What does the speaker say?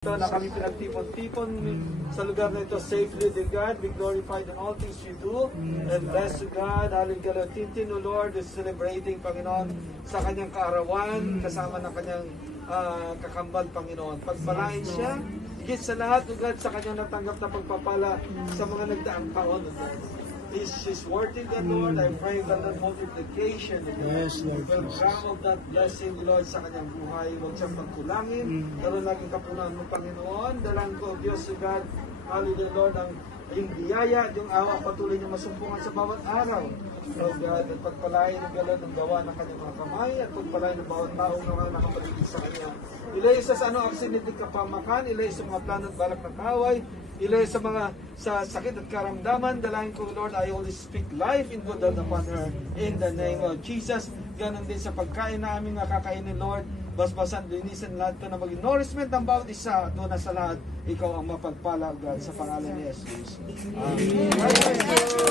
Ito na kami pinagtipon-tipon sa lugar na ito safely, dear God. Be glorified in all things we do. And bless to God. Hallelujah. Tintin, O Lord, is celebrating, Panginoon, sa kanyang kaarawan, kasama ng kanyang kakambal, Panginoon. Pagpalain siya, higit sa lahat, O God, sa kanyang natanggap na pagpapala sa mga nagdaang taon, O Lord. She's worthy, the Lord. I pray that that multiplication, Yes, Lord will Jesus. come of that blessing, Lord, sa kanyang buhay. Huwag siyang pagkulangin. Daroon laging kapunan mo, Panginoon. Dalang ko, Diyos, O God, hallelujah, Lord, yung biyaya, yung awa, patuloy niya masumpungan sa bawat araw. O God, at pagpalain ng galon ng gawa ng kanyang mga kamay, at pagpalain ng bawat taong na nakapaligid sa kanya. Ilay sa aksidente kapamakan, ilay sa mga plano at balak ng kaway, ilay sa mga sa sakit at karamdaman. Dalangin ko, Lord, I always speak life in good health upon her in the name of Jesus. Ganon din sa pagkain na aming nakakainin, Lord, basbasan, linisan lahat ito na maging nourishment ng bawat isa. Doon na sa lahat, ikaw ang mapagpala, God, sa pangalan ni Jesus. Amen.